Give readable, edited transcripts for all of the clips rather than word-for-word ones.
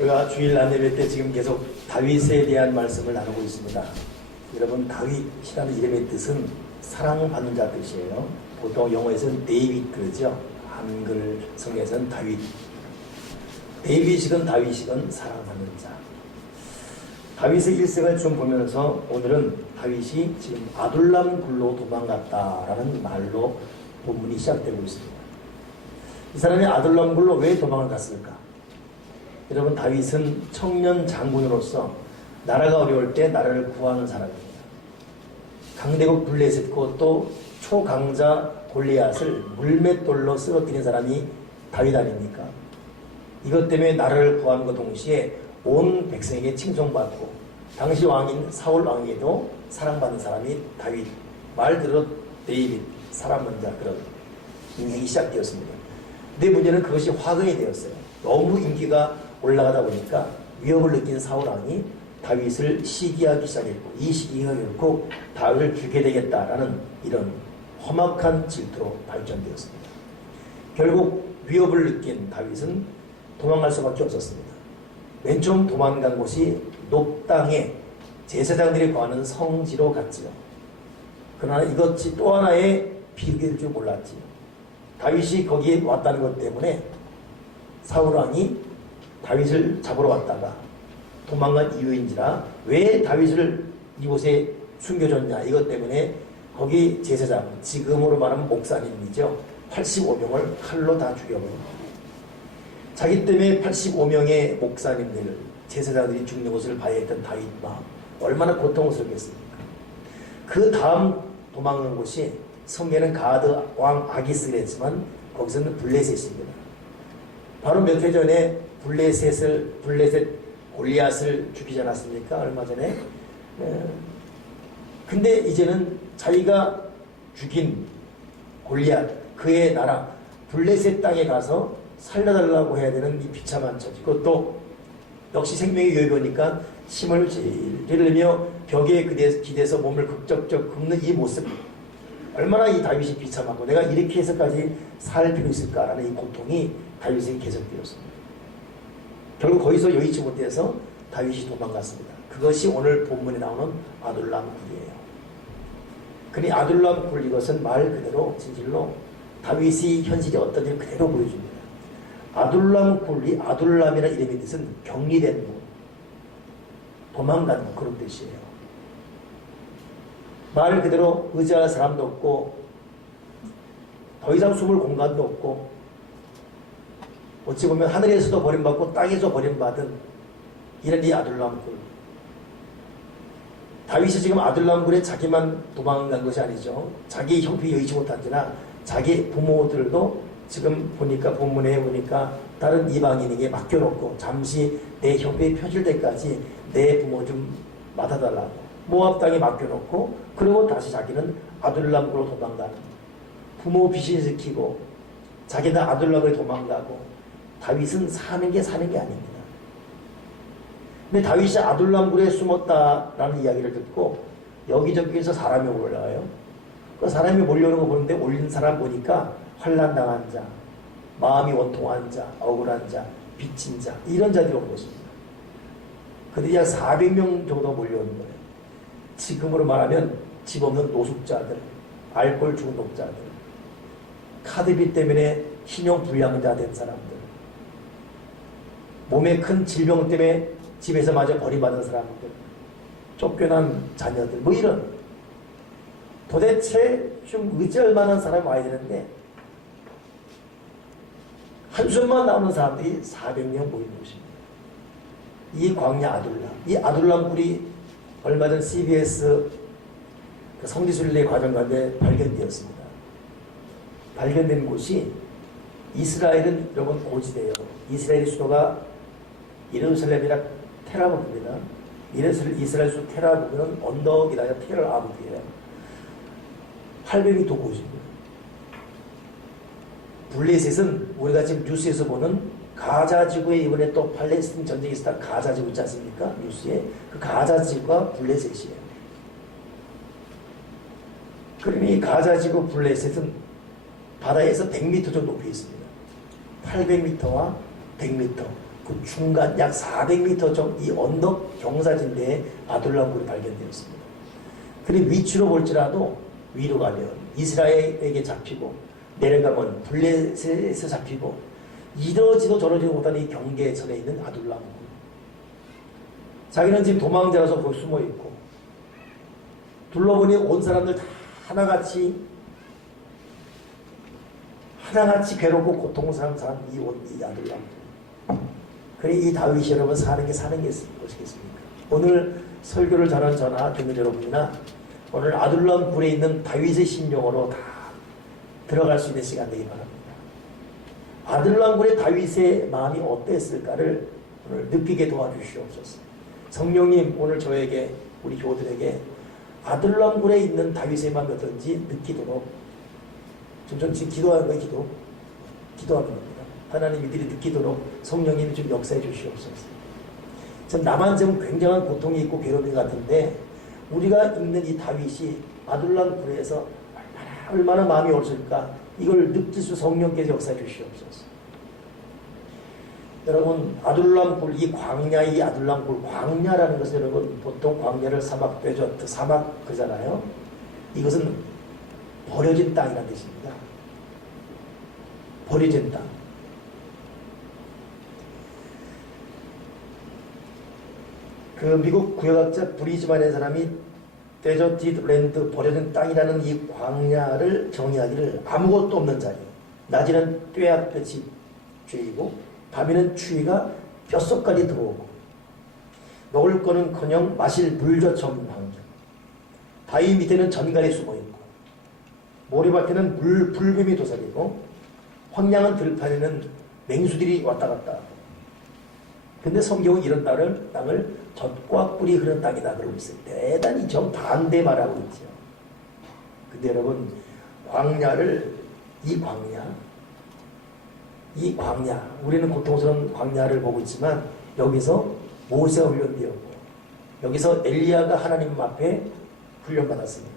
우리가 주일 안내회 때 지금 계속 다윗에 대한 말씀을 나누고 있습니다. 여러분, 다윗이라는 이름의 뜻은 사랑받는 자 뜻이에요. 보통 영어에서는 데이빗 그러죠. 한글 성에서는 다윗. 데이빗이건 다윗이건 사랑받는 자. 다윗의 일생을 좀 보면서 오늘은 다윗이 지금 아둘람 굴로 도망갔다라는 말로 본문이 시작되고 있습니다. 이 사람이 아둘람 굴로 왜 도망을 갔을까? 여러분, 다윗은 청년 장군으로서 나라가 어려울 때 나라를 구하는 사람입니다. 강대국 블레셋고 또 초강자 골리앗을 물맷돌로 쓰러뜨린 사람이 다윗 아닙니까? 이것 때문에 나라를 구하는 것 동시에 온 백성에게 칭송받고 당시 왕인 사울 왕에게도 사랑받는 사람이 다윗, 말 그대로 데이빗, 사랑받는 자, 그런 인생이 시작되었습니다. 근데 문제는 그것이 화근이 되었어요. 너무 인기가 올라가다 보니까 위협을 느낀 사울 왕이 다윗을 시기하기 시작했고, 이 시기가 결국 다윗을 죽게 되겠다라는 이런 험악한 질투로 발전되었습니다. 결국 위협을 느낀 다윗은 도망갈 수밖에 없었습니다. 맨 처음 도망간 곳이 높당에 제사장들이 거하는 성지로 갔지요. 그러나 이것이 또 하나의 비극일 줄 몰랐지요. 다윗이 거기에 왔다는 것 때문에 사울 왕이 다윗을 잡으러 왔다가 도망간 이유인지라 왜 다윗을 이곳에 숨겨줬냐, 이것 때문에 거기 제사장, 지금으로 말하면 목사님이죠, 85명을 칼로 다 죽여버립니다. 자기 때문에 85명의 목사님들, 제사장들이 죽는 것을 봐야 했던 다윗 마음 얼마나 고통스럽겠습니까? 그 다음 도망간 곳이 성경에는 가드 왕 아기스라 했지만 거기서는 블레셋입니다. 바로 몇 해 전에 블레셋 골리앗을 죽이지 않았습니까? 얼마 전에. 근데 이제는 자기가 죽인 골리앗, 그의 나라 블레셋 땅에 가서 살려달라고 해야 되는 이 비참한 처지. 그것도 역시 생명의 위협이니까 힘을 질르며 벽에 기대서 몸을 극적적 긁는 이 모습, 얼마나 이 다윗이 비참하고 내가 이렇게 해서까지 살 필요 있을까라는 이 고통이 다윗에게 계속되었습니다. 결국 거기서 여의치 못해서 다윗이 도망갔습니다. 그것이 오늘 본문에 나오는 아둘람 굴이에요. 그러니 아둘람 굴, 이것은 말 그대로 진실로 다윗이 현실이 어떤지 그대로 보여줍니다. 아둘람 굴이, 아둘람이라는 이름의 뜻은 격리된 곳, 도망간 곳, 그런 뜻이에요. 말 그대로 의지할 사람도 없고 더 이상 숨을 공간도 없고, 어찌 보면 하늘에서도 버림받고 땅에서 버림받은 이런 이 아둘람 굴. 다윗이 지금 아둘람 굴에 자기만 도망간 것이 아니죠. 자기 형편이 여의치 못한지나 자기 부모들도 지금 보니까, 본문에 보니까 다른 이방인에게 맡겨놓고 잠시 내 형편이 펴질 때까지 내 부모 좀 맡아달라고 모압 땅에 맡겨놓고, 그리고 다시 자기는 아둘람으로 도망가는, 부모 빚을 지키고 자기는 아둘람으로 도망가고, 다윗은 사는 게 아닙니다. 근데 다윗이 아둘람굴에 숨었다라는 이야기를 듣고 여기저기에서 사람이 올라와요. 그 사람이 몰려오는 거 보는데 올린 사람 보니까 환난당한 자, 마음이 원통한 자, 억울한 자, 빚진 자, 이런 자들이 온 것입니다. 그들이 약 400명 정도 몰려오는 거예요. 지금으로 말하면 집 없는 노숙자들, 알코올 중독자들, 카드비 때문에 신용불량자 된 사람들, 몸에 큰 질병 때문에 집에서 마저 버림받은 사람들, 쫓겨난 자녀들, 뭐 이런, 도대체 좀 의지할 만한 사람이 와야 되는데 한숨만 나오는 사람들이 400명 모인 곳입니다. 이 광야 아둘람, 이 아둘람 굴이 얼마 전 CBS 그 성지순례 과정 가운데 발견되었습니다. 발견된 곳이, 이스라엘은 여러분 고지대요. 이스라엘 수도가 예루살렘이라 텔아비브입니다. 이스라엘 수도 텔아비브는 언덕이라 텔아비브예요. 800m 고지입니다. 블레셋은 우리가 지금 뉴스에서 보는 가자지구에 이번에 또 팔레스틴 전쟁이 있었다, 가자지구 있지 않습니까? 뉴스에. 그 가자지구가 블레셋이에요. 그러니 가자지구 블레셋은 바다에서 100m 정도 높이 있습니다. 800m와 100m. 그 중간 약 400m 좀 이 언덕 경사진대에 아둘람굴이 발견되었습니다. 그리고 위치로 볼지라도 위로 가면 이스라엘에게 잡히고 내려가면 블레셋에서 잡히고 이러지도 저러지도 못한 이 경계선에 있는 아둘람굴. 자기는 지금 도망자라서 거기 숨어 있고 둘러보니 온 사람들 다 하나같이 괴롭고 고통스러운 사람 이 아둘람. 그래 이 다윗이 여러분 사는 게 무엇이겠습니까? 오늘 설교를 전한 저나 듣는 여러분이나 오늘 아둘람 굴에 있는 다윗의 심령으로 다 들어갈 수 있는 시간 되기 바랍니다. 아둘람 굴의 다윗의 마음이 어땠을까를 오늘 느끼게 도와주시옵소서. 성령님 오늘 저에게 우리 교우들에게 아둘람 굴에 있는 다윗의 마음이 어떤지 느끼도록 좀 지금 기도하는 거예요. 기도하는 겁니다. 하나님 이들이 느끼도록 성령님이 좀 역사해 주시옵소서. 전 나만 좀 굉장한 고통이 있고 괴로움이 같은데 우리가 읽는 이 다윗이 아둘람 굴에서 얼마나 마음이 어려울까 이걸 느낄 수 성령께서 역사해 주시옵소서. 여러분 아둘람 굴 이 광야 이 아둘람 굴 광야라는 것은 여러분 보통 광야를 사막 데저트 사막 그잖아요. 이것은 버려진 땅이라는 뜻입니다. 버려진 땅. 그 미국 구역학자 브리즈만의 사람이 데저티드 랜드 버려진 땅이라는 이 광야를 정의하기를 아무것도 없는 자리, 낮에는 뙤약볕이 쬐이고 밤에는 추위가 뼛속까지 들어오고 먹을 거는커녕 마실 물조차 없는 환경, 바위 밑에는 전갈이 숨어있고 모래밭에는 불금이 도사리고 황량한 들판에는 맹수들이 왔다 갔다 하고 근데 성경은 이런 땅을 젖과 꿀이 흐르는 땅이다 그러고 있어요. 대단히 정반대 말하고 있죠. 근데 여러분 이 광야 우리는 고통스러운 광야를 보고 있지만 여기서 모세가 훈련되었고 여기서 엘리야가 하나님 앞에 훈련받았습니다.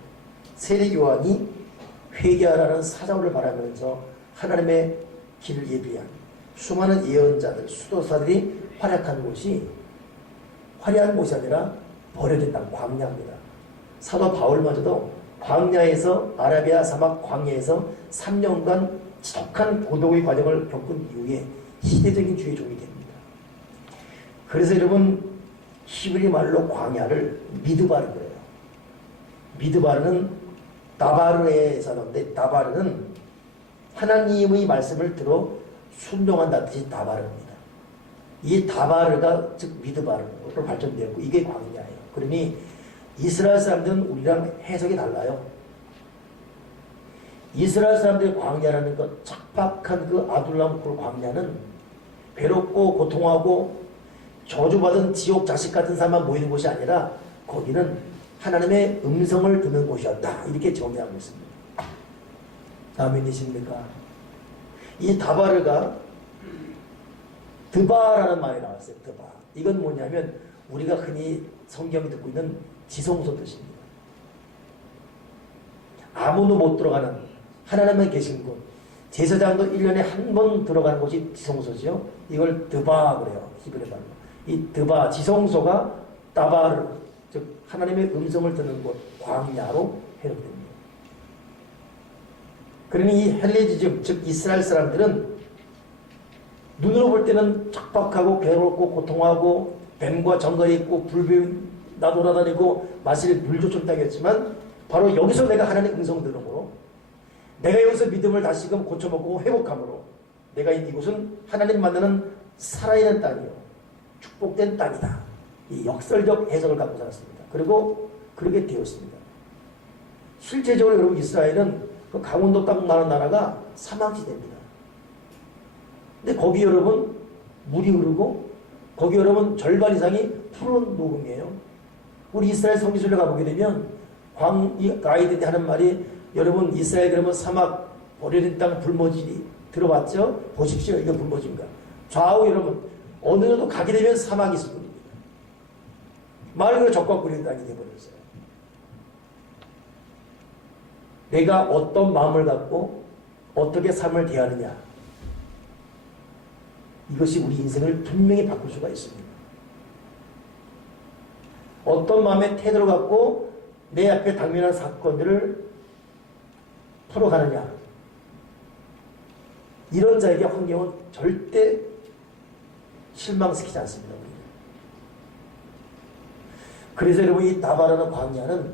세례 요한이 회개하라는 사자를 바라면서 하나님의 길을 예비한 수많은 예언자들 수도사들이 활약한 곳이 화려한 곳이 아니라 버려진 땅 광야입니다. 사도 바울마저도 광야에서 아라비아 사막 광야에서 3년간 지독한 고독의 과정을 겪은 이후에 시대적인 주의 종이 됩니다. 그래서 여러분 히브리 말로 광야를 미드바르고 해요. 미드바르는 다바르의 사람인데 다바르는 하나님의 말씀을 들어 순종한다는 뜻이 다바르입니다. 이 다바르가 즉 미드바르로 발전되었고 이게 광야예요. 그러니 이스라엘 사람들은 우리랑 해석이 달라요. 이스라엘 사람들의 광야라는 것 척박한 그 아둘람 굴 광야는 괴롭고 고통하고 저주받은 지옥 자식 같은 사람만 모이는 곳이 아니라 거기는 하나님의 음성을 듣는 곳이었다. 이렇게 정의하고 있습니다. 아멘이십니까? 이 다바르가 드바라는 말이 나왔어요. 드바. 이건 뭐냐면 우리가 흔히 성경이 듣고 있는 지성소 뜻입니다. 아무도 못 들어가는 하나님만 계신 곳. 제사장도 1년에 한 번 들어가는 곳이 지성소죠. 이걸 드바 그래요. 히브리 말로. 이 드바 지성소가 다바르 즉 하나님의 음성을 듣는 곳 광야로 해석됩니다. 그러니 이 헬레니즘 즉 이스라엘 사람들은 눈으로 볼 때는 척박하고 괴롭고 고통하고 뱀과 정갈이 있고 불뱀 나돌아다니고 마실 물조차 없다겠지만 바로 여기서 내가 하나님의 음성 들음으로 내가 여기서 믿음을 다시금 고쳐먹고 회복함으로 내가 있는 이곳은 하나님 만나는 살아있는 땅이요 축복된 땅이다. 이 역설적 해석을 갖고 살았습니다. 그리고 그렇게 되었습니다. 실제적으로 여러분 이스라엘은 그 강원도 땅만한 나라가 사막지대입니다. 근데 거기 여러분 물이 흐르고 거기 여러분 절반 이상이 푸른 녹음이에요. 우리 이스라엘 성지순례 가보게 되면 이 가이드들이 하는 말이 여러분 이스라엘 그러면 사막 버려진 땅 불모지 들어봤죠? 보십시오. 이거 불모지인가? 좌우 여러분 어느 정도 가게 되면 사막이 있을 뿐입니다. 말 그대로 적과 꿀인 땅이 되어버렸어요. 내가 어떤 마음을 갖고 어떻게 삶을 대하느냐 이것이 우리 인생을 분명히 바꿀 수가 있습니다. 어떤 마음의 태도를 갖고 내 앞에 당면한 사건들을 풀어가느냐. 이런 자에게 환경은 절대 실망시키지 않습니다. 그래서 여러분, 이 나바라는 광야는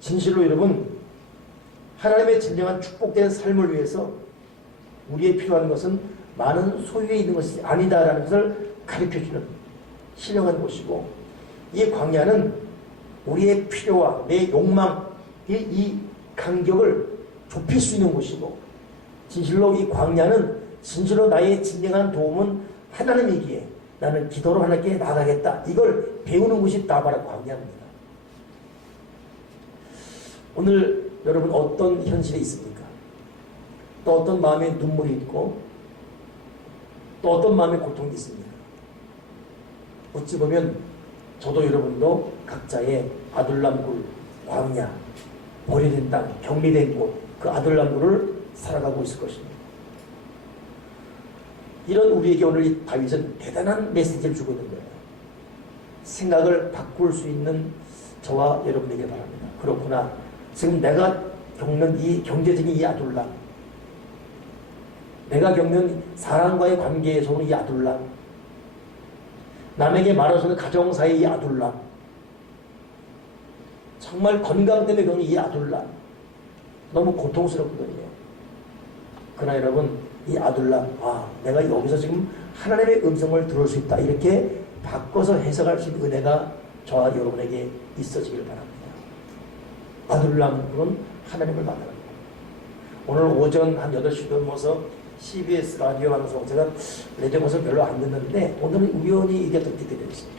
진실로 여러분, 하나님의 진정한 축복된 삶을 위해서 우리의 필요한 것은 많은 소유에 있는 것이 아니다라는 것을 가르쳐주는, 실현하는 곳이고, 이 광야는 우리의 필요와 내 욕망의 이 간격을 좁힐 수 있는 곳이고, 진실로 이 광야는 진실로 나의 진정한 도움은 하나님이기에 나는 기도로 하나님께 나가겠다, 이걸 배우는 곳이 나바라 광야입니다. 오늘 여러분 어떤 현실에 있습니까? 또 어떤 마음에 눈물이 있고 또 어떤 마음의 고통이 있습니까? 어찌 보면 저도 여러분도 각자의 아둘람굴, 광야, 버려진 땅, 격리된 곳, 그 아둘람굴을 살아가고 있을 것입니다. 이런 우리에게 오늘 이 다윗은 대단한 메시지를 주고 있는 거예요. 생각을 바꿀 수 있는 저와 여러분에게 바랍니다. 그렇구나. 지금 내가 겪는 이 경제적인 이 아둘람, 내가 겪는 사람과의 관계에서 이 아둘람, 남에게 말해서는 가정사의 이 아둘람, 정말 건강 때문에 겪는 이 아둘람, 너무 고통스럽거든요. 그러나 여러분, 이 아둘람, 내가 여기서 지금 하나님의 음성을 들을 수 있다, 이렇게 바꿔서 해석할 수 있는 은혜가 저와 여러분에게 있어지길 바랍니다. 아둘람은 하나님을 만나는 거예요. 오늘 오전 한 8시도 넘어서 CBS 라디오 방송, 제가 라디오 방송 별로 안 듣는데 오늘은 우연히 이게 또 듣게 되었어요.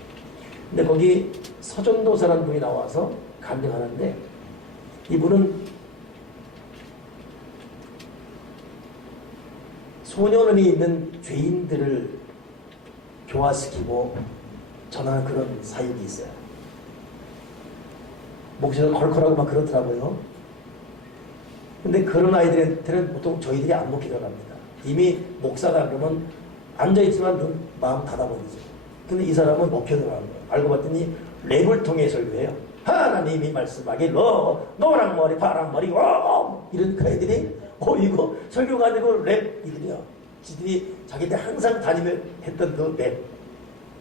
근데 거기 서전도사라는 분이 나와서 간증하는데, 이분은 소년원에 있는 죄인들을 교화시키고 전하는 그런 사역이 있어요. 목소리가 컬컬하고 막 그렇더라고요. 근데 그런 아이들한테는 보통 저희들이 안 먹히더라고 합니다. 이미 목사다 그러면 앉아있지만 마음 닫아버리죠. 근데 이 사람은 먹혀더라고요. 알고 봤더니 랩을 통해 설교해요. 하나님이 말씀하기 노랑 머리 파란 머리 이런 그 애들이 이거 설교가 아니고 랩 이들이요. 지들이 자기들 항상 다니며 했던 그 랩,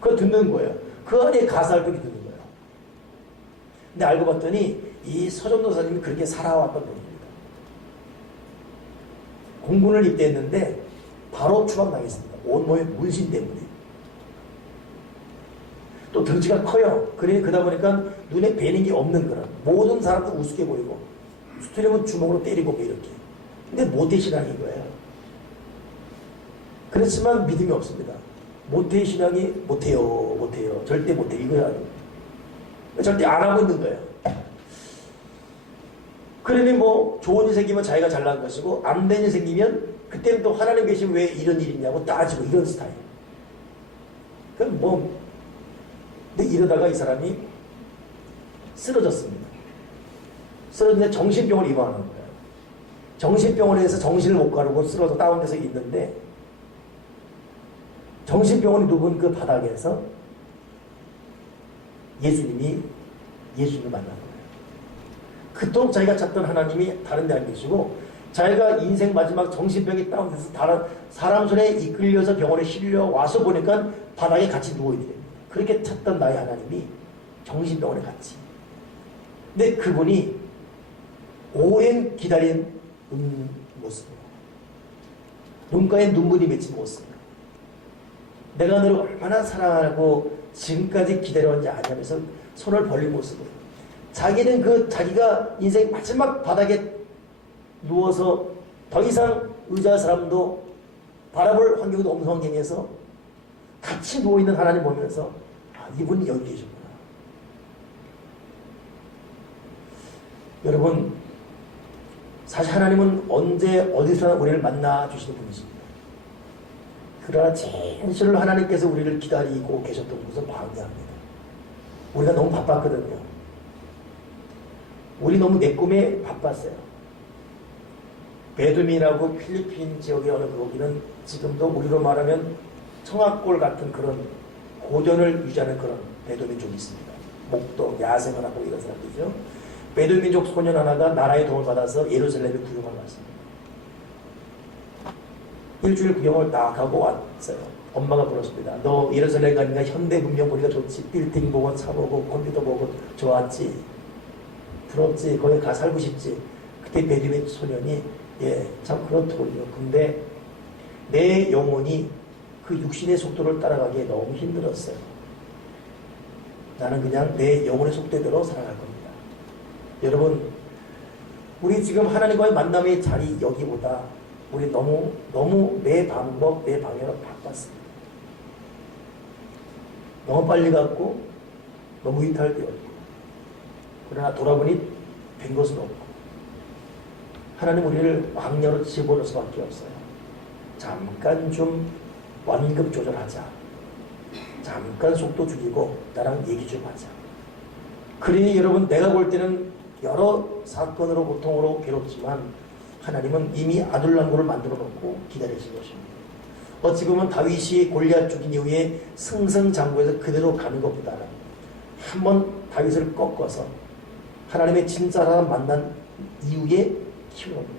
그거 듣는 거예요. 그 안에 가사를 그렇게 듣는 거예요. 근데 알고 봤더니 이 서전도사님이 그렇게 살아왔던 분입니다. 공군을 입대했는데 바로 추방당했습니다. 온몸에 문신 때문에. 또 덩치가 커요. 그러니 그러다 보니까 눈에 뵈는 게 없는 그런, 모든 사람도 우습게 보이고 수트려면 주먹으로 때리고 뭐 이렇게. 근데 모태신앙인 거예요. 그렇지만 믿음이 없습니다. 모태신앙이 못해요. 절대 못해. 이거야. 절대 안 하고 있는 거예요. 그러니 뭐 좋은 일 생기면 자기가 잘난 것이고, 안 된 일 생기면 그때는 또 하나님 계시면 왜 이런 일이 있냐고 따지고, 이런 스타일. 그럼 뭐, 근데 이러다가 이 사람이 쓰러졌습니다. 쓰러졌는데 정신병을 입원하는 거예요. 정신병원에서 정신을 못 가르고 쓰러져 다운돼서 있는데, 정신병원이 누군 그 바닥에서 예수님을 만난 거예요. 그토록 자기가 찾던 하나님이 다른 데 안 계시고, 자기가 인생 마지막 정신병이 다운돼서 다른 사람 손에 이끌려서 병원에 실려 와서 보니까 바닥에 같이 누워있는 거예요. 그렇게 찾던 나의 하나님이 정신병원에 갔지. 근데 그분이 오랜 기다린 모습이에요. 눈가에 눈물이 맺힌 모습이에요. 내가 너를 얼마나 사랑하고 지금까지 기다려왔는지 아냐면서 손을 벌린 모습으로, 자기는 자기가 인생 마지막 바닥에 누워서 더 이상 의지할 사람도 바라볼 환경도 없는 환경에서 같이 누워있는 하나님 보면서, 이분이 여기 계셨구나. 여러분, 사실 하나님은 언제 어디서나 우리를 만나 주시는 분이십니다. 그러나 진실로 하나님께서 우리를 기다리고 계셨던 것은 방대합니다. 우리가 너무 바빴거든요. 우리 너무 내 꿈에 바빴어요. 베두민하고 필리핀 지역의 어느 거기는 지금도 우리로 말하면 청학골 같은 그런 고전을 유지하는 그런 베두민족이 있습니다. 목동, 야생을 하고 이런 사람들이죠. 베두민족 소년 하나가 나라의 도움을 받아서 예루살렘에 구경을 왔습니다. 일주일 구경을 딱 하고 왔어요. 엄마가 불렀습니다. 너 예루살렘 가니까 현대 문명 보니까 좋지. 빌딩 보고 차 보고 컴퓨터 보고 좋았지. 부럽지. 거기 가 살고 싶지. 그때 베두민 소년이 참 그렇더군요. 근데 내 영혼이 그 육신의 속도를 따라가기에 너무 힘들었어요. 나는 그냥 내 영혼의 속도대로 살아갈 겁니다. 여러분, 우리 지금 하나님과의 만남의 자리 여기보다 우리 너무 내 방법, 내 방향을 바꿨습니다. 너무 빨리 갔고 너무 이탈되었고, 그러나 돌아보니 된 것은 없고, 하나님 우리를 왕녀로 집어넣을 수밖에 없어요. 잠깐 좀 완급 조절하자. 잠깐 속도 줄이고 나랑 얘기 좀 하자. 그러니 여러분, 내가 볼 때는 여러 사건으로 고통으로 괴롭지만 하나님은 이미 아둘람굴을 만들어 놓고 기다리신 것입니다. 어찌 보면 다윗이 골리앗 죽인 이후에 승승장구해서 그대로 가는 것보다는 한번 다윗을 꺾어서 하나님의 진짜 사람 만난 이후에 키워옵니다.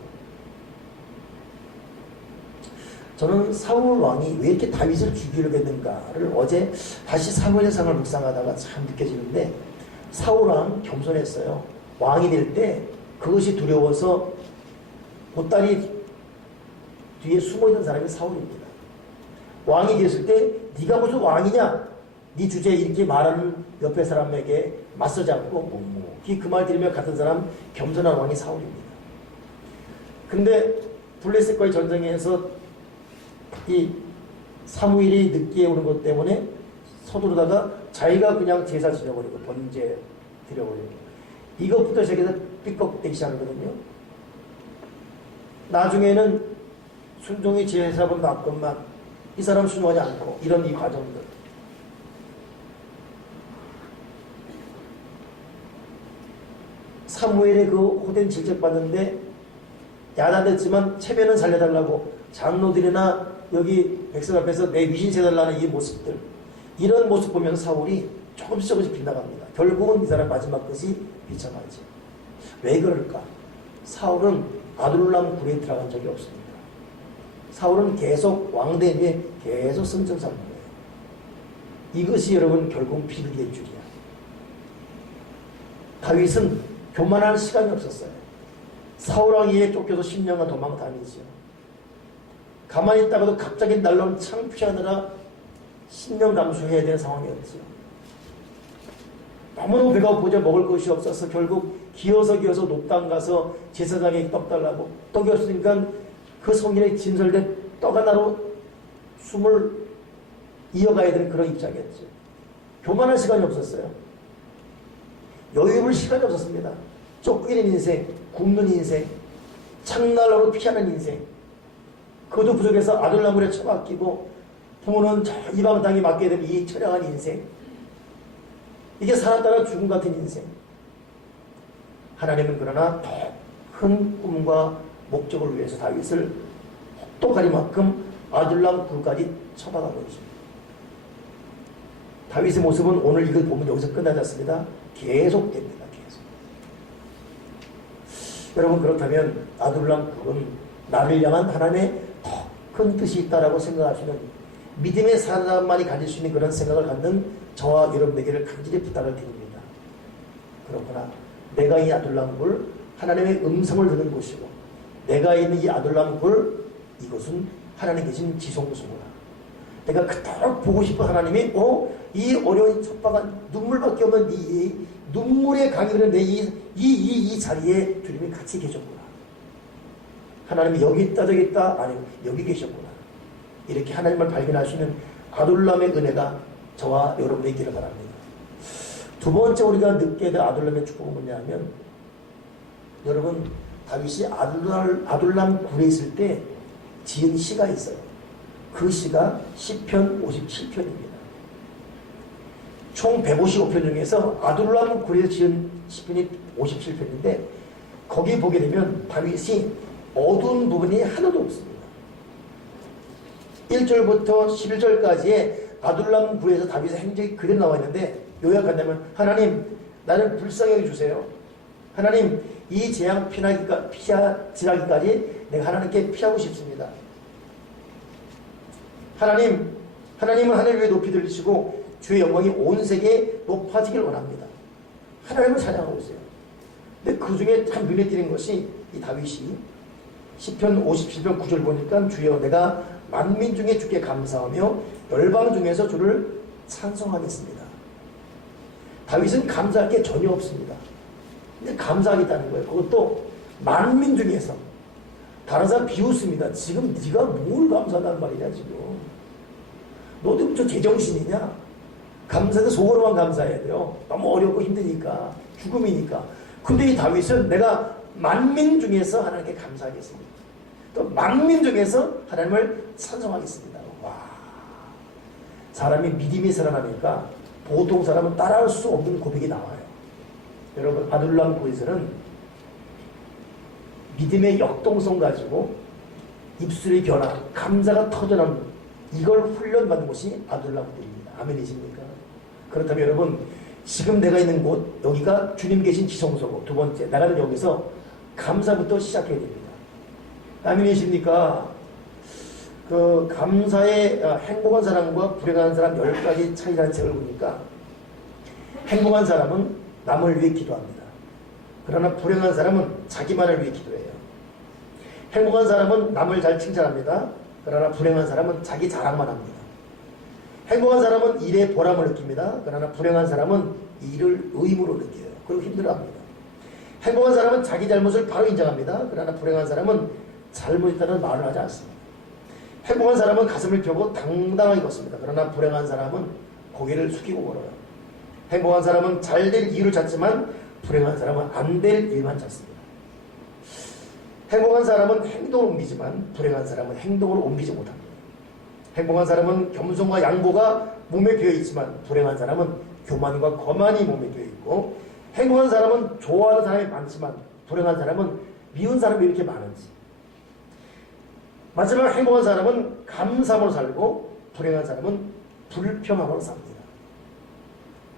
저는 사울 왕이 왜 이렇게 다윗을 죽이려고 했는가를 어제 다시 사무엘의 상을 묵상하다가 참 느껴지는데, 사울 왕 겸손했어요. 왕이 될 때 그것이 두려워서 보따리 뒤에 숨어있는 사람이 사울입니다. 왕이 됐을 때 네가 무슨 왕이냐? 네 주제에 이렇게 말하는 옆에 사람에게 맞서지 않고 묵묵히 그 말 들으며 같은 사람 겸손한 왕이 사울입니다. 근데 블레셋과의 전쟁에서 이 사무엘이 늦게 오는 것 때문에 서두르다가 자기가 그냥 제사 지내버리고 번제 드려버리고, 이것부터 시작해서 삐걱대기 시작하거든요. 나중에는 순종이 제사보다 낫건만 이 사람 순종하지 않고, 이런 이 과정들. 사무엘의 그 호된 질책받는데 야단됐지만 체면은 살려달라고 장로들이나 여기 백성 앞에서 내 위신 세달라는 이 모습들, 이런 모습 보면서 사울이 조금씩 빗나갑니다. 결국은 이 사람 마지막 것이 비참하지. 왜 그럴까? 사울은 아둘람 굴에 들어간 적이 없습니다. 사울은 계속 왕대에 계속 승전삼는 거예요. 이것이 여러분 결국 비극이 될 줄이야. 다윗은 교만할 시간이 없었어요. 사울 왕위에 쫓겨서 10년간 도망 다니죠. 가만히 있다가도 갑자기 날라온 창 피하느라 10년 감수해야 되는 상황이었죠. 너무너무 배가 고프자 먹을 것이 없어서 결국 기어서 높당 가서 제사장에게 떡 달라고, 떡이 없으니까 그 성인의 진설된 떡 하나로 숨을 이어가야 되는 그런 입장이었죠. 교만할 시간이 없었어요. 여유 볼 시간이 없었습니다. 쫓기는 인생, 굶는 인생, 창날로 피하는 인생, 그것도 부족해서 아둘람굴에 처박히고 부모는 이방 땅에 맡게 되면 이 처량한 인생, 이게 살았다가 죽음 같은 인생. 하나님은 그러나 더 큰 꿈과 목적을 위해서 다윗을 혹독하리만큼 아둘람 굴까지 처박아 버리십니다. 다윗의 모습은 오늘 이걸 보면 여기서 끝나지 않습니다. 계속됩니다. 계속. 여러분, 그렇다면 아둘람 굴은 나를 향한 하나님의 더 큰 뜻이 있다라고 생각하시는, 믿음의 사람만이 가질 수 있는 그런 생각을 갖는 저와 여러분에게를 간절히 부탁을 드립니다. 그렇구나. 내가 이 아둘람 굴, 하나님의 음성을 듣는 곳이고, 내가 있는 이 아둘람 굴, 이곳은 하나님 계신 지성소구나. 내가 그토록 보고 싶은 하나님이 이 어려운 척박한 눈물밖에 없는 이 눈물의 강이 흐르는 이 자리에 주님이 같이 계셨구나. 하나님이 여기 있다 저기 있다, 아니면 여기 계셨구나. 이렇게 하나님을 발견할 수 있는 아둘람의 은혜가 저와 여러분에게 있기를 바랍니다. 두 번째 우리가 느끼게 될 아둘람의 축복은 뭐냐면, 여러분, 다윗이 아둘람 굴에 있을 때 지은 시가 있어요. 그 시가 시편 57편입니다. 총 155편 중에서 아둘람 굴에 지은 시편이 57편인데, 거기 보게 되면 다윗이 어두운 부분이 하나도 없습니다. 1절부터 11절까지의 아둘람 굴에서 다윗의 행적이 그대로 나와 있는데 요약한다면 하나님 나를 불쌍히 여겨주세요. 하나님 이 재앙 지나기까지 내가 하나님께 피하고 싶습니다. 하나님은 하늘 위에 높이 들리시고 주의 영광이 온 세계에 높아지길 원합니다. 하나님을 찬양하고 있어요. 근데 그 중에 참 눈에 띄는 것이 이 다윗이 시편 57편 9절 보니까 주여 내가 만민 중에 주께 감사하며 열방 중에서 주를 찬송하겠습니다. 다윗은 감사할 게 전혀 없습니다. 근데 감사하겠다는 거예요. 그것도 만민 중에서. 다른 사람 비웃습니다. 지금 네가 뭘 감사하단 말이냐 지금. 너도 저 제정신이냐. 감사도 속으로만 감사해야 돼요. 너무 어렵고 힘드니까. 죽음이니까. 근데 이 다윗은 내가 만민 중에서 하나님께 감사하겠습니다. 또 만민 중에서 하나님을 찬송하겠습니다. 와, 사람이 믿음이 살아나니까 보통 사람은 따라할 수 없는 고백이 나와요. 여러분 아둘람 굴에서는 믿음의 역동성 가지고 입술의 변화, 감사가 터져나오는 이걸 훈련받는 곳이 아둘람 굴입니다. 아멘이십니까? 그렇다면 여러분 지금 내가 있는 곳 여기가 주님 계신 지성소고 두 번째 나가는 여기서 감사부터 시작해야 됩니다. 아멘이십니까? 그 감사의 행복한 사람과 불행한 사람 10가지 차이라는 책을 보니까 행복한 사람은 남을 위해 기도합니다. 그러나 불행한 사람은 자기만을 위해 기도해요. 행복한 사람은 남을 잘 칭찬합니다. 그러나 불행한 사람은 자기 자랑만 합니다. 행복한 사람은 일에 보람을 느낍니다. 그러나 불행한 사람은 일을 의무로 느껴요. 그리고 힘들어합니다. 행복한 사람은 자기 잘못을 바로 인정합니다. 그러나 불행한 사람은 잘못했다는 말을 하지 않습니다. 행복한 사람은 가슴을 펴고 당당하게 걷습니다. 그러나 불행한 사람은 고개를 숙이고 걸어요. 행복한 사람은 잘 될 이유를 찾지만 불행한 사람은 안 될 일만 찾습니다. 행복한 사람은 행동을 옮기지만 불행한 사람은 행동을 옮기지 못합니다. 행복한 사람은 겸손과 양보가 몸에 배어있지만 불행한 사람은 교만과 거만이 몸에 배어있고 행복한 사람은 좋아하는 사람이 많지만 불행한 사람은 미운 사람이 이렇게 많은지 마지막 행복한 사람은 감사함으로 살고 불행한 사람은 불평함으로 삽니다.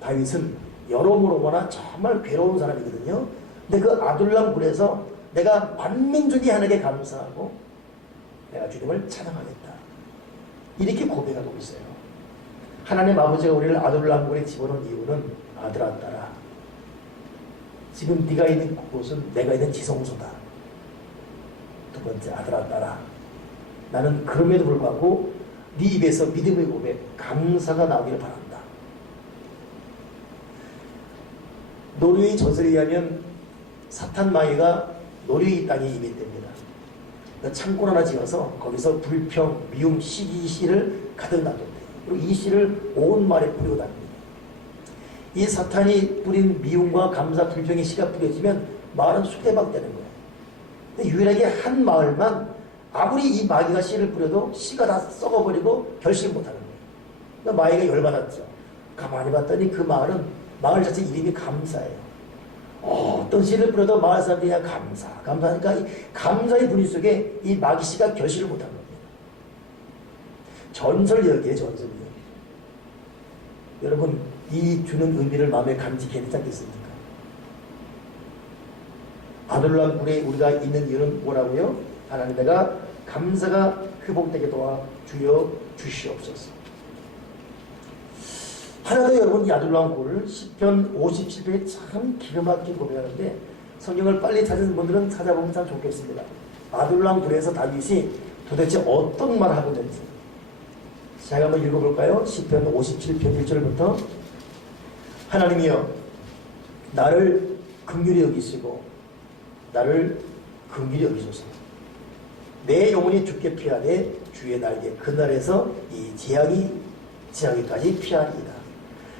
다윗은 여러모로나 정말 괴로운 사람이거든요. 근데 그 아둘람 굴에서 내가 만민 중에 하나님께 감사하고 내가 주님을 찬양하겠다. 이렇게 고백하고 있어요. 하나님 아버지가 우리를 아둘람 굴에 집어넣은 이유는 아들아 딸아 지금 네가 있는 곳은 내가 있는 지성소다. 두 번째 아들아 딸아 나는 그럼에도 불구하고 네 입에서 믿음의 고백 감사가 나오기를 바란다. 노르웨이 전설에 의하면 사탄 마귀가 노르웨이 땅에 임했답니다. 창고 하나 지어서 거기서 불평, 미움, 시기, 씨를 가득 놔뒀대요. 그리고 이 씨를 온 마을에 뿌리고 다닙니다. 이 사탄이 뿌린 미움과 감사, 불평의 씨가 뿌려지면 마을은 수대박되는 거예요. 근데 유일하게 한 마을만 아무리 이 마귀가 씨를 뿌려도 씨가 다 썩어버리고 결실 못하는 거예요. 그러니까 마귀가 열받았죠. 가만히 봤더니 그 마을은 마을 자체 이름이 감사예요. 어떤 씨를 뿌려도 마을 사람들이 그냥 감사하니까 이 감사의 분위 속에 이 마귀 씨가 결실을 못한 겁니다. 전설이었기에 전설이에요. 여러분 이 주는 의미를 마음에 간직해야 되지 않겠습니까? 아둘람 굴에 우리가 있는 이유는 뭐라고요? 하나님 내가 감사가 회복되게 도와 주여 주시옵소서. 하나 더 여러분 이 아둘람 굴 시편 57편에 참 기가 막히게 고백하는데 성경을 빨리 찾은 분들은 찾아보면 참 좋겠습니다. 아둘람 굴에서 다윗이 도대체 어떤 말을 하고 있는지 제가 한번 읽어볼까요? 시편 57편 1절부터 하나님이여 나를 긍휼히 여기시고 나를 긍휼히 여기소서. 내 영혼이 죽게 피하되 주의 날개 그날에서 이 재앙이 지나기까지 피하리이다.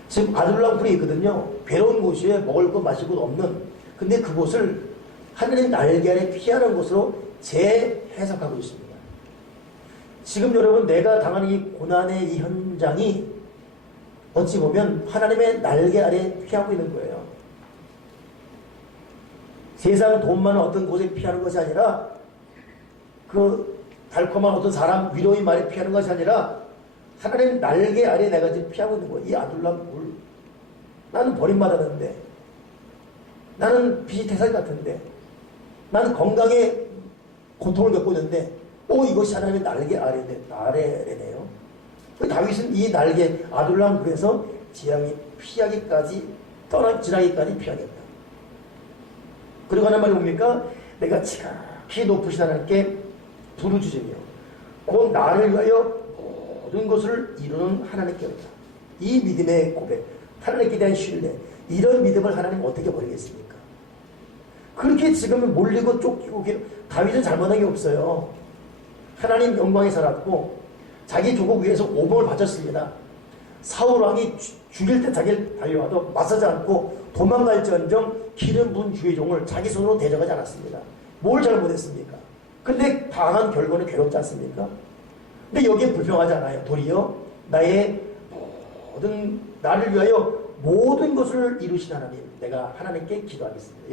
지금 아둘람 굴이 있거든요. 괴로운 곳이에 먹을 것 마실 것 없는. 근데 그곳을 하늘의 날개 아래 피하는 곳으로 재해석하고 있습니다. 지금 여러분 내가 당하는 이 고난의 이 현장이 어찌 보면 하나님의 날개 아래 피하고 있는 거예요. 세상 돈 많은 어떤 곳에 피하는 것이 아니라 그 달콤한 어떤 사람 위로의 말에 피하는 것이 아니라 하나님 날개 아래 내가 지금 피하고 있는 거야. 이 아둘람 굴. 나는 버림받았는데, 나는 비슷해살 같은데, 나는 건강에 고통을 겪고 있는데, 이것이 하나님의 날개 아래네요. 다윗은 이 날개 아둘람 굴에서 지향이 피하기까지 지나기까지 피하겠다. 그리고 하는 말이 뭡니까? 내가 지극히 높으신 하나님께 부르짖으며 곧 나를 위하여 모든 것을 이루는 하나님께 온다. 이 믿음의 고백, 하나님께 대한 신뢰, 이런 믿음을 하나님 어떻게 버리겠습니까? 그렇게 지금 몰리고 쫓기고 다윗은 잘못한 게 없어요. 하나님 영광에 살았고 자기 조국 위에서 오복을 바쳤습니다. 사울 왕이 죽일 때 자기를 달려와도 맞서지 않고 도망갈지언정 기름 부은 주의 종을 자기 손으로 대적하지 않았습니다. 뭘 잘못했습니까? 근데 당한 결과는 괴롭지 않습니까? 근데 여기에 불평하지 않아요. 도리어 나를 위하여 모든 것을 이루신 하나님, 내가 하나님께 기도하겠습니다.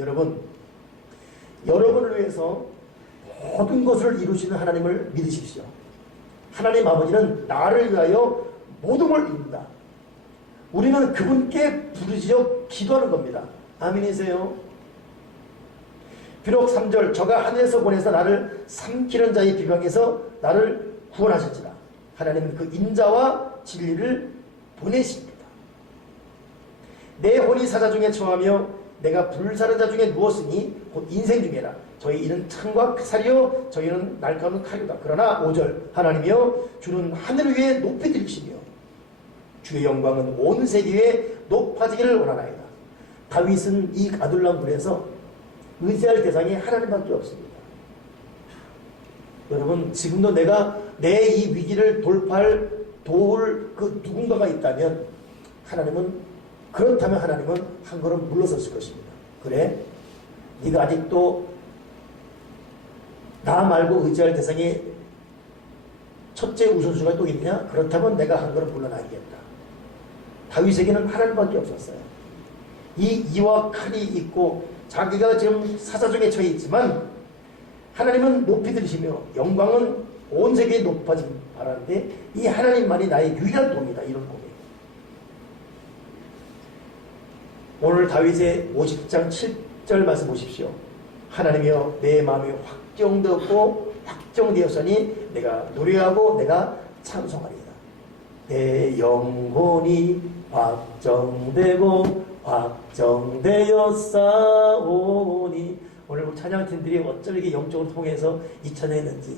여러분을 위해서 모든 것을 이루시는 하나님을 믿으십시오. 하나님 아버지는 나를 위하여 모든 걸 이룬다. 우리는 그분께 부르짖어 기도하는 겁니다. 아멘이세요? 비록 3절 저가 하늘에서 보내서 나를 삼키는 자의 비방에서 나를 구원하셨지라. 하나님은 그 인자와 진리를 보내십니다. 내 혼이 사자 중에 처하며 내가 불사른 자 중에 누웠으니 곧 인생 중에라. 저희 이는 창과 살이요 저희는 날카로운 칼이다. 그러나 5절 하나님이여 주는 하늘 위에 높이 들으시며 주의 영광은 온 세계에 높아지기를 원하나이다. 다윗은 이 아둘람 굴에서 의지할 대상이 하나님밖에 없습니다. 여러분 지금도 내가 내 이 위기를 돌파할 도울 그 누군가가 있다면 그렇다면 하나님은 한 걸음 물러섰을 것입니다. 그래? 네가 아직도 나 말고 의지할 대상이 첫째 우선순위가 또 있냐? 그렇다면 내가 한 걸음 물러나겠다. 다윗에게는 하나님밖에 없었어요. 이 이와 칼이 있고 자기가 지금 사자중에 처해 있지만 하나님은 높이 들으시며 영광은 온 세계에 높아지길 바라는데 이 하나님만이 나의 유일한 도움이다. 이런 고백. 오늘 다윗의 50장 7절 말씀 보십시오. 하나님이여 내 마음이 확정되었으니 내가 노래하고 내가 찬송하리이다. 내 영혼이 확정되었사오니. 오늘 찬양팀들이 어쩜 이렇게 영적으로 통해서 이 찬양했는지.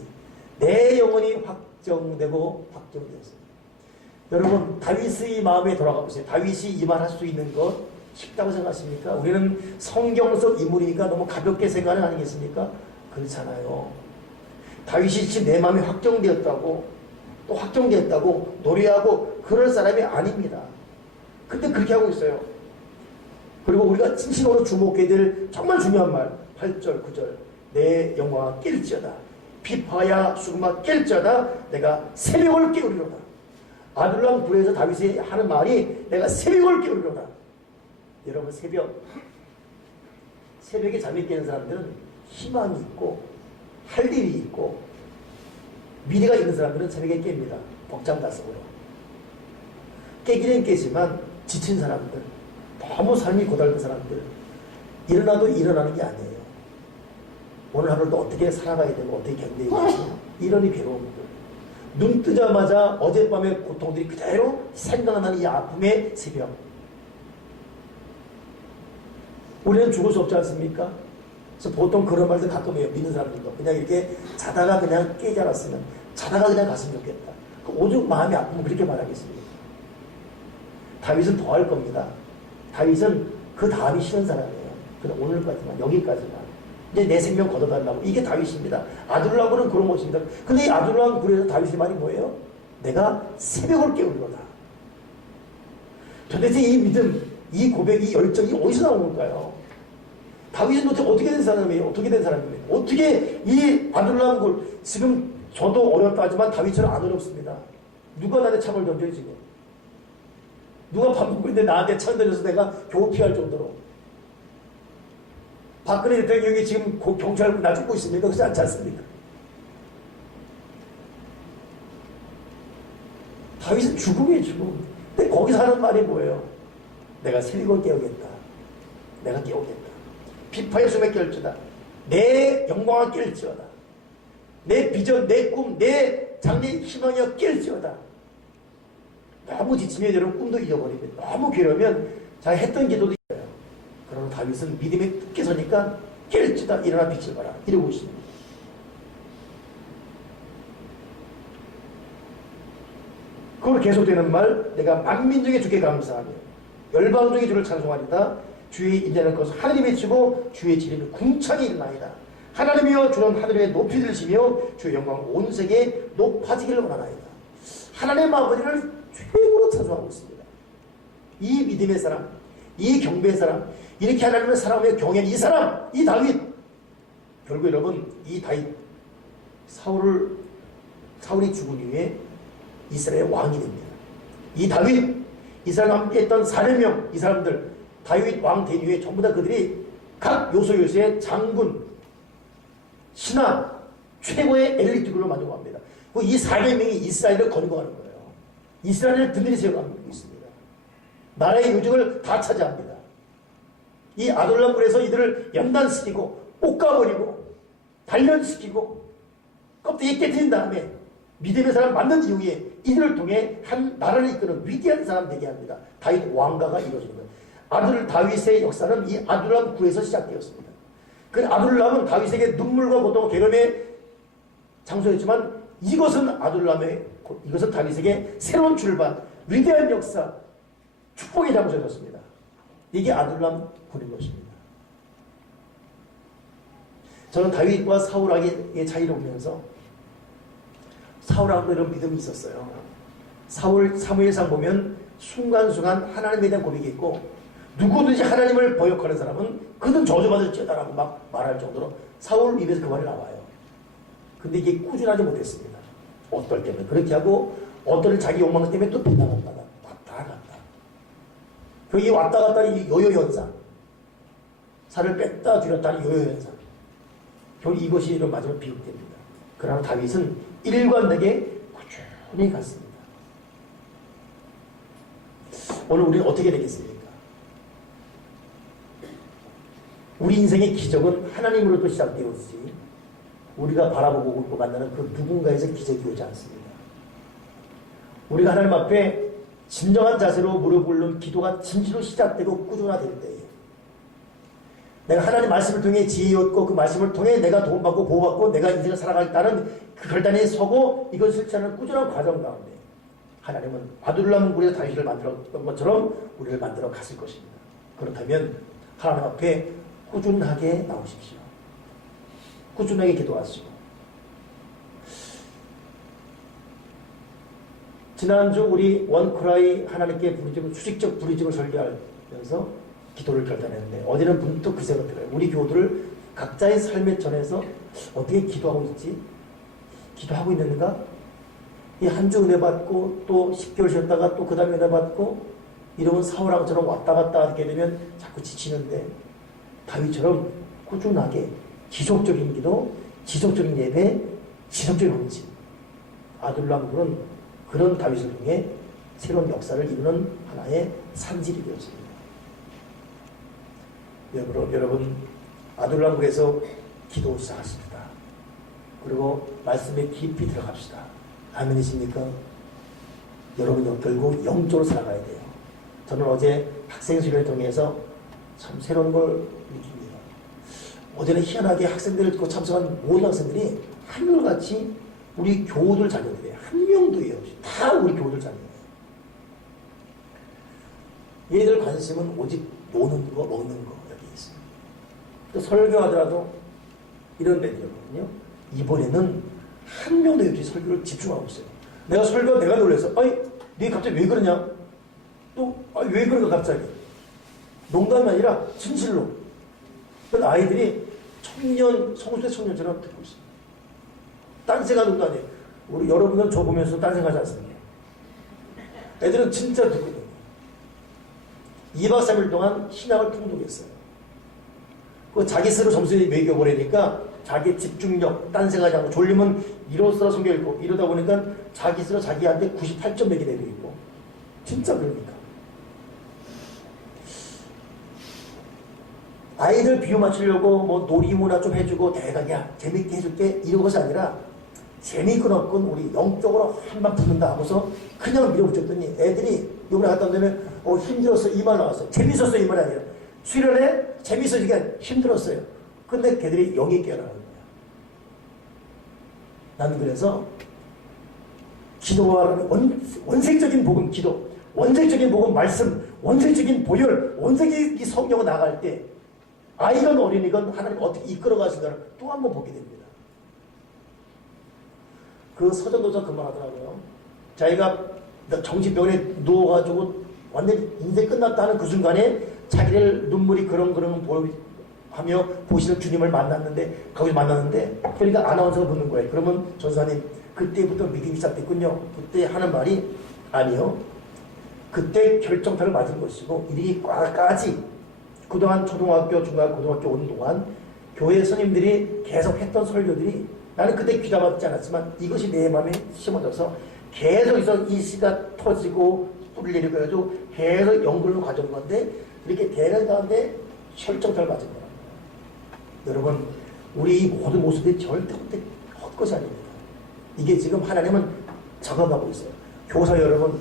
내 영혼이 확정되었습니다. 여러분 다윗의 마음에 돌아가 보세요. 다윗이 이 말 할 수 있는 것 쉽다고 생각하십니까? 우리는 성경 속 인물이니까 너무 가볍게 생각하는 아니겠습니까? 그렇잖아요. 다윗이 지금 내 마음이 확정되었다고 또 확정되었다고 노래하고 그럴 사람이 아닙니다. 근데 그렇게 하고 있어요. 그리고 우리가 진심으로 주목해야 될 정말 중요한 말 8절 9절 내 영광아 깰지어다 비파야 수금아 깰지어다 내가 새벽을 깨우리로다. 아둘람 굴에서 다윗이 하는 말이 내가 새벽을 깨우리로다. 여러분 새벽에 잠이 깨는 사람들은 희망이 있고 할 일이 있고 미래가 있는 사람들은 새벽에 깹니다. 복장가석으로 깨기는 깨지만 지친 사람들 너무 삶이 고달픈 사람들 일어나도 일어나는 게 아니에요. 오늘 하루도 어떻게 살아가야 되고 어떻게 견뎌야 되고 이런 괴로움들 눈 뜨자마자 어젯밤의 고통들이 그대로 생각나는 이 아픔의 새벽. 우리는 죽을 수 없지 않습니까? 그래서 보통 그런 말들 가끔 해요. 믿는 사람들도 그냥 이렇게 자다가 그냥 깨지 않았으면 자다가 그냥 갔으면 좋겠다. 오죽 마음이 아프면 그렇게 말하겠습니까? 다윗은 더 할 겁니다. 다윗은 그 다음이 싫은 사람이에요. 그냥 오늘까지만 여기까지만 이제 내 생명 걷어달라고. 이게 다윗입니다. 아둘람은 그런 것입니다. 근데 이 아둘람 굴에서 다윗의 말이 뭐예요? 내가 새벽을 깨우리로다. 도대체 이 믿음, 이 고백, 이 열정이 어디서 나온 걸까요? 다윗은 도대체 어떻게 된 사람이에요? 어떻게 된 사람이에요? 어떻게 이 아둘람 굴, 지금 저도 어렵다 하지만 다윗처럼 안 어렵습니다. 누가 나한테 창을 던져요 지금? 누가 밥 먹고 있는데 나한테 창 던져서 내가 겨우 피할 정도로. 박근혜 대통령이 지금 경찰 나 죽고 있습니까? 그렇지 않지 않습니까? 다윗은 죽음이에요, 죽음. 근데 거기서 하는 말이 뭐예요? 내가 세력을 깨우겠다. 내가 깨우겠다. 비파의 숨에 깰지어다. 내 영광을 깰지어다. 내 비전, 내 꿈, 내 장래 희망이여 깰지어다. 너무 지치면 여러분 꿈도 잊어버립니다. 너무 괴로우면 자기 했던 기도도 잊어요. 그러나 다윗은 믿음에 굳게 서니까 깰지다 일어나 빛을 봐라 이러고 있습니다. 그걸 계속되는 말, 내가 만민중에 주께 감사하며 열방중에 주를 찬송하리다. 주의 인자는 것을 하늘이 외치고 주의 지리는 궁창이 일어나이다. 하나님이여 주는 하늘에 높이 들으시며 주의 영광 온 세계에 높아지기를 원하나이다. 하나님의 아버지를 최고로 찬송하고 있습니다. 이 믿음의 사람, 이 경배의 사람, 이렇게 하나님을 사랑하며 경외한 이 사람, 이 다윗. 결국 여러분, 이 다윗, 사울이 죽은 이후에 이스라엘의 왕이 됩니다. 이 다윗, 이스라엘과 함께 했던 400명, 이 사람들, 다윗 왕 된 이후에 전부 다 그들이 각 요소의 장군, 신하, 최고의 엘리트로 만들고 합니다. 이 400명이 이스라엘을 건국하는 거예요. 이스라엘을 든든히 세워가고 있습니다. 나라의 요직을 다 차지합니다. 이 아돌람굴에서 이들을 연단시키고 볶아버리고 단련시키고 껍데기 깨뜨린 다음에 믿음의 사람 만든 이후에 이들을 통해 한 나라를 이끄는 위대한 사람 되게 합니다. 다윗 왕가가 이루어지는 거예요. 아들 다윗의 역사는 이 아둘람 굴에서 시작되었습니다. 그 아둘람은 다윗에게 눈물과 고통, 괴로움의 장소였지만 이것은 이것은 다윗에게 새로운 출발, 위대한 역사, 축복의 장소였습니다. 이게 아둘람 굴인 것입니다. 저는 다윗과 사울의 차이를 보면서 사울하고 이런 믿음이 있었어요. 사무엘상 보면 순간순간 하나님에 대한 고백이 있고 누구든지 하나님을 보역하는 사람은 그는 저주받을지어다라고 막 말할 정도로 사울 입에서 그 말이 나와요. 근데 이게 꾸준하지 못했습니다. 어떨 때는 그렇게 하고 어떨 자기 욕망 때문에 또 빗나갔다가 왔다 갔다. 이 왔다 갔다 이 요요 현상, 살을 뺐다 줄였다는 요요 현상. 결국 이것이 이런 마지막 비극됩니다. 그러나 다윗은 일관되게 꾸준히 갔습니다. 오늘 우리는 어떻게 되겠습니까? 우리 인생의 기적은 하나님으로부터 시작되었지 우리가 바라보고 있고 만나는 그 누군가에서 기적이 오지 않습니다. 우리가 하나님 앞에 진정한 자세로 무릎 꿇는 기도가 진실로 시작되고 꾸준화될 때에 내가 하나님 말씀을 통해 지혜 얻고 그 말씀을 통해 내가 도움받고 보호받고 내가 인생을 살아가겠다는 그 결단에 서고 이걸 실천하는 꾸준한 과정 가운데 하나님은 아둘람 굴에서 다윗을 만들었던 것처럼 우리를 만들어 갔을 것입니다. 그렇다면 하나님 앞에 꾸준하게 나오십시오. 꾸준하게 기도하시고 지난주 우리 원크라이 하나님께 부르짖음 수직적 부르짖음을 설교하면서 기도를 결단했는데 어디는 문득 그 생각이 들어요. 우리 교우들을 각자의 삶의 전에서 어떻게 기도하고 있지? 기도하고 있는가? 이 한 주 은혜 받고 또 10개월 쉬었다가 또 그 다음에 은혜 받고 이러면 사울왕처럼 왔다 갔다 하게 되면 자꾸 지치는데 다윗처럼 꾸준하게 지속적인 기도, 지속적인 예배, 지속적인 헌신. 아둘람굴은 그런 다윗을 통해 새로운 역사를 이루는 하나의 산질이 되었습니다. 여러분 아둘람굴에서 기도 시작하십니다. 그리고 말씀에 깊이 들어갑시다. 아멘이십니까? 여러분 결국 영적으로 살아가야 돼요. 저는 어제 학생수련을 통해서 참 새로운 걸 느낍니다. 어제는 희한하게 학생들을 듣고 참석한 모든 학생들이 한결같이 우리 교우들 자녀들이에요. 한 명도 예요. 다 우리 교우들 자녀예요. 얘들 관심은 오직 노는 거, 먹는 거 여기 있습니다. 설교하더라도 이런 애들이거든요. 이번에는 한 명도 없이 설교를 집중하고 있어요. 내가 놀라서 아니 네 갑자기 왜 그러냐? 또 왜 그런가 갑자기? 농담이 아니라 진실로. 그 아이들이 성수대 청년처럼 듣고 있습니다. 딴 생각도 아니에요. 우리 여러분은 저 보면서 딴 생각하지 않습니까? 애들은 진짜 듣거든요. 2박 3일 동안 신학을 통독했어요. 그 자기 스스로 점수에 매겨버리니까 자기 집중력, 딴 생각하지 않고 졸리면 일어서서 성경 읽고 이러다 보니까 자기 스스로 자기한테 98점 매게 되고 있고 진짜 그러니까 아이들 비유 맞추려고 뭐 놀이문화 좀 해주고 내가 그냥 재밌게 해줄게 이런 것이 아니라 재미있건 없건 우리 영적으로 한번 붙는다 하고서 그냥 밀어붙였더니 애들이 요번에 갔다 오면 힘들었어 이 말 나왔어요. 재밌었어 이 말이 아니라 수련회 재밌어지니까 힘들었어요. 근데 걔들이 영이 깨어나는 거야. 나는 그래서 기도와 원색적인 복음 기도, 원색적인 복음 말씀, 원색적인 보혈, 원색의 성령을 나갈 때 아이건 어린이건 하나님 어떻게 이끌어 가신가를 또 한 번 보게 됩니다. 그 서전도사 그 말 하더라고요. 자기가 정신병원에 누워가지고 완전히 인생 끝났다 하는 그 순간에 자기를 눈물이 그렁그렁 하며 보시는 주님을 만났는데 거기 만났는데 그러니까 아나운서가 묻는 거예요. 그러면 전사님 그때부터 믿음이 시작됐군요. 그때 하는 말이 아니요. 그때 결정타를 맞은 것이고 이르기 꽈까지 그동안 초등학교, 중학교, 고등학교 오는 동안 교회 스님들이 계속 했던 설교들이 나는 그때 귀담았지 않았지만 이것이 내 마음에 심어져서 계속 이 씨가 터지고 뿌리를 내리고 해가지고 계속 연결로 가져온 건데 이렇게 되는 가운데 결정타를 맞은 거예요. 여러분 우리 이 모든 모습이 절대 헛것이 아닙니다. 이게 지금 하나님은 작업하고 있어요. 교사 여러분,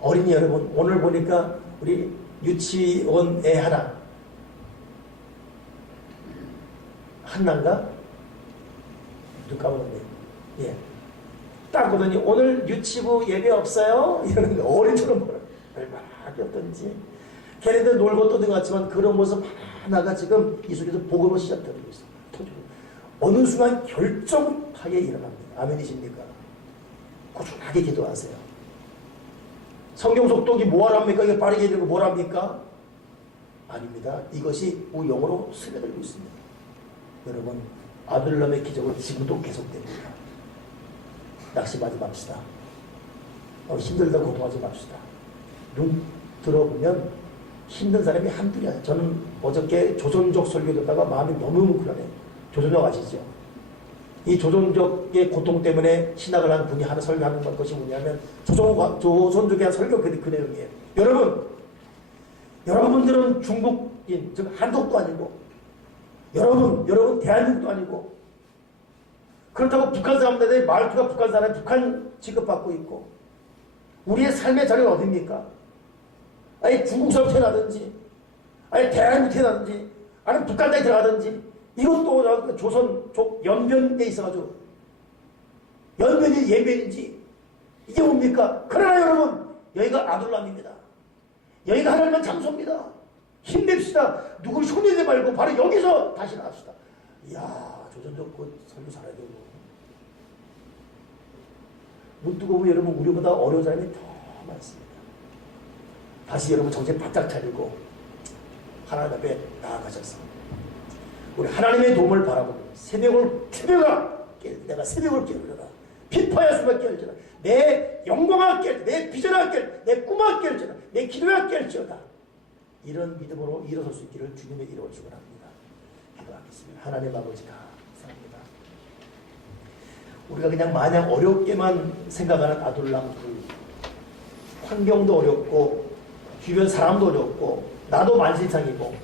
어린이 여러분, 오늘 보니까 우리 유치원 애 하나 한나인가? 누구 까먹었네. 예. 딱 보더니 오늘 유치부 예배 없어요? 이러는 거 어린처럼 뭐라 얼마나 어떤지 걔네들 놀고 떠든 것 같지만 그런 모습 하나가 지금 이 속에서 복음을 시작되고 있어요. 어느 순간 결정하게 일어납니다. 아멘이십니까? 꾸준하게 기도하세요. 성경 속독이 뭐하랍니까? 이게 빠르게 읽고 뭐랍니까? 아닙니다. 이것이 우리 영으로 스며들고 있습니다. 여러분 아둘람의 기적은 지금도 계속됩니다. 낙심하지 맙시다. 힘들다 고통하지 맙시다. 눈 들어보면 힘든 사람이 한둘이 아니에요. 저는 어저께 조선족 설교 듣다가 마음이 너무 뭉클하네요. 조선족 아시죠? 이 조선족의 고통 때문에 신학을 한 분이 하나 설교하는 것이 뭐냐면 조선족의 한 설교 그 내용이에요. 여러분들은 중국인, 즉 한국도 아니고 여러분 대한민국도 아니고 그렇다고 북한 사람들의 말투가 북한 사람 북한 취급받고 있고 우리의 삶의 자리는 어디입니까? 아니 중국사람 태어나든지 아니 대한민국 태어나든지 아니 북한에 들어가든지 이것도 조선족 연변에 있어가지고 연변이 예변인지 이게 뭡니까? 그러나 여러분 여기가 아둘람입니다. 여기가 하나님의 장소입니다. 힘냅시다. 누굴 흉내내지 말고 바로 여기서 다시 나갑시다. 이야 조선족 그 설교 잘해야 되고 눈 뜨고 보면 여러분 우리보다 어려운 사람이 더 많습니다. 다시 여러분 정신 바짝 차리고 하나님 앞에 나아가셔서 우리 하나님의 도움을 바라보고 내가 새벽을 깨우려다 피파야 수밖에 깨울지라 내 영광아 깨울지라 내 비전아 깨울지라 내 꿈아 깨울지라 내 기도야 깨울지어다 이런 믿음으로 일어설 수 있기를 주님의 이름으로 축원합니다. 기도하겠습니다. 하나님 아버지 감사합니다. 우리가 그냥 마냥 어렵게만 생각하는 아둘람 환경도 어렵고 주변 사람도 어렵고 나도 만신창이고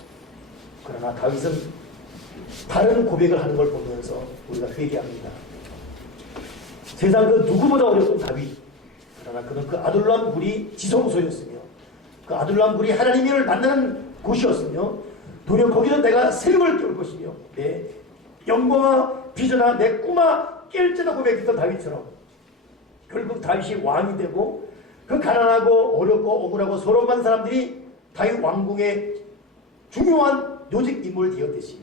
그러나 다윗은 다른 고백을 하는 걸 보면서 우리가 회개합니다. 세상 그 누구보다 어려운 다윗 그러나 그는 그 아둘람 굴이 지성소였으며 그 아둘람 굴이 하나님을 만나는 곳이었으며 도리어 거기서 내가 새벽을 깨울 것이며 내 영광아 비전아 내 꿈아 깰지도 고백했던 다윗처럼 결국 다윗이 왕이 되고 그 가난하고 어렵고 억울하고 서러운 사람들이 다윗 왕궁의 중요한 요직 인물 되었듯이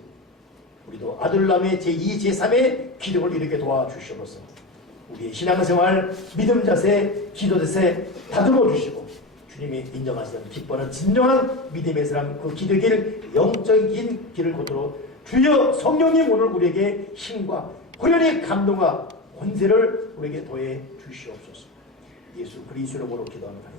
우리도 아둘람의 제2, 제3의 기적을 이루게 도와주시옵소서. 우리의 신앙생활, 믿음 자세, 기도 자세 다듬어 주시고 주님이 인정하시는 기뻐하는 진정한 믿음의 사람 그 기도의 길, 영적인 길을 걷도록 주여 성령님 오늘 우리에게 힘과 호련의 감동과 권세를 우리에게 더해 주시옵소서. 예수 그리스도로 기도합니다.